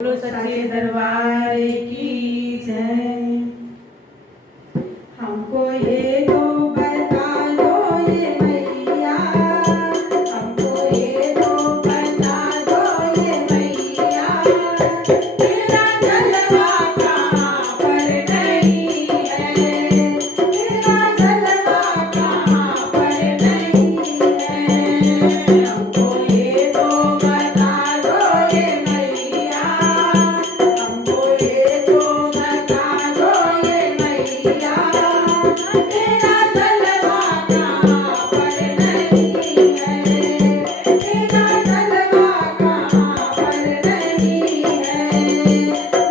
बोलो सच्चे दरबार की जय। हमको ये तो बता दो ये मैया, हमको ये तो बता दो ये मैया, तेरा जलवा कहाँ पर नहीं है, तेरा जलवा कहाँ पर नहीं है। हमको ये तो बता दो ये मैया, हमको ये तो बता दो ये मैया, तेरा जलवा कहाँ पर नहीं है, तेरा जलवा कहाँ पर नहीं है।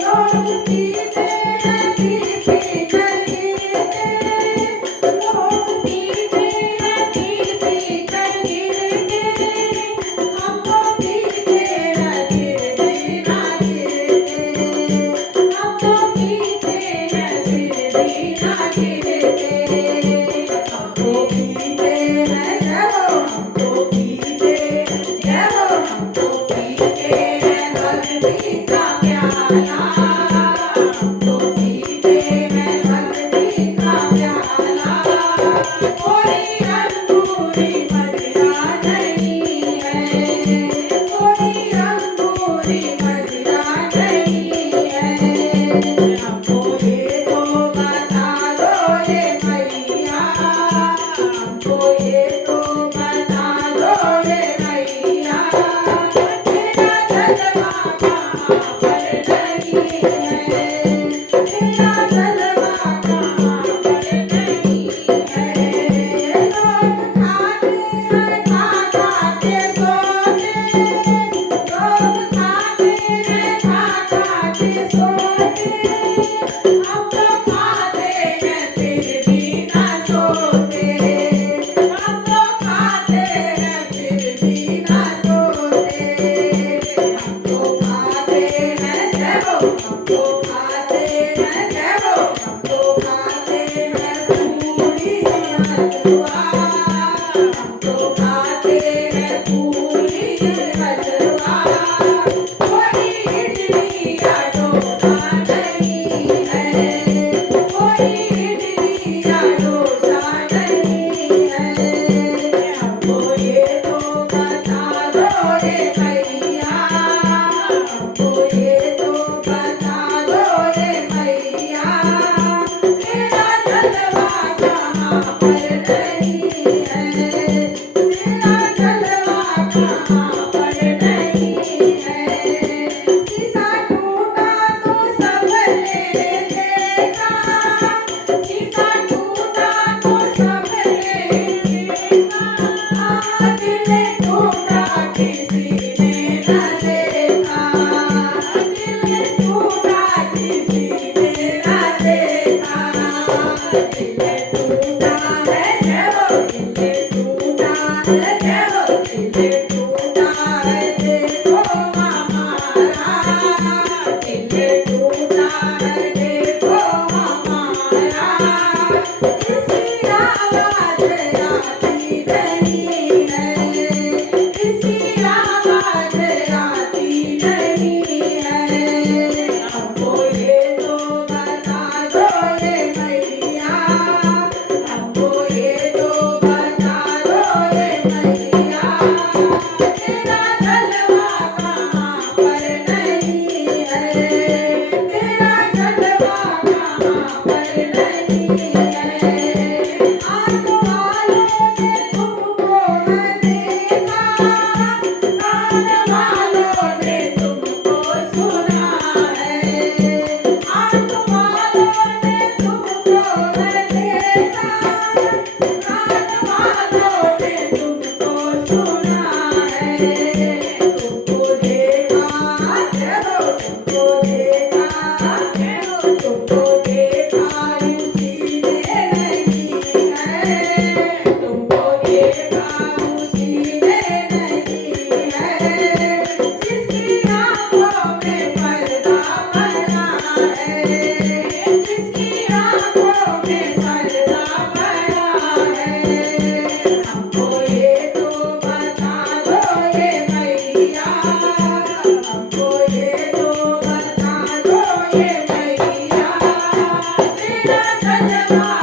लोग पीते हैं पी करके, लोग पीते हैं पी करके, हमको पीते हैं फिर भी ना गिरते, हमको पीते हैं फिर भी ना गिरते। हमको पीते हैं जब हमको पीते जब हमको पीते हैं भक्ति का प्याला, हमको पीते हैं भक्ति का प्याला। कोई अंगूरी मदिरा नहीं है, कोई अंगूरी मदिरा नहीं है। हमको ये तो बता दो ये मैया, हमको ये तो बता दो ये मैया, तेरा जलवा कहाँ पर नहीं है, तेरा जलवा कहाँ पर नहीं है। लोग खाते हैं खा खा के सोते, लोग खाते हैं खा खा के सोते, हम तो खाते हैं फिर भी ना सोते, हम तो खाते हैं फिर भी ना सोते। हमको खाते हैं जब हमको खाते हैं जब हमको खाते हैं पूरी हलवा, हमको खाते हैं पूरी हलवा। कोई इडली या डोसा नहीं है, कोई इडली या डोसा नहीं है। हमको ये तो बता दो ये मैया, हमको ये तो बता दो ये मैया, तेरा जलवा कहाँ पर नहीं है, तेरा जलवा कहाँ पर नहीं है। शीशा टूटा तो सबने देखा, शीशा टूटा तो सबने देखा, दिल टूटा किसी ने न देखा, दिल टूटा किसी ने न देखा। दिल टूटा है जब दिल टूटा है जब दिल टूटा है देखो हमारा, दिल टूटा है देखो हमारा। इसकी आवाज़ आती नहीं है, इसकी आवाज़ आती नहीं है। हमको ये तो बता दो ये मैया, हमको ये तो बता दो ये मैया, तेरा जलवा कहाँ पर नहीं है, तेरा जलवा कहाँ पर नहीं है। आँख वालों ने तुमको न देखा, कान वालों ने तुमको सुना है, आँख वालों ने तुमको न देखा, कान वालों ने तुमको सुना है। तुमको देखा जब तुमको देखा जब तुमको देखा उसी ने नहीं है, तुमको देखा उसी ने नहीं है। जिसकी आँखों में पर्दा पड़ा है, जिसकी आँखों में पर्दा पड़ा है। हमको ये तो बता दो ये मैया, हमको ये तो मेरा जलवा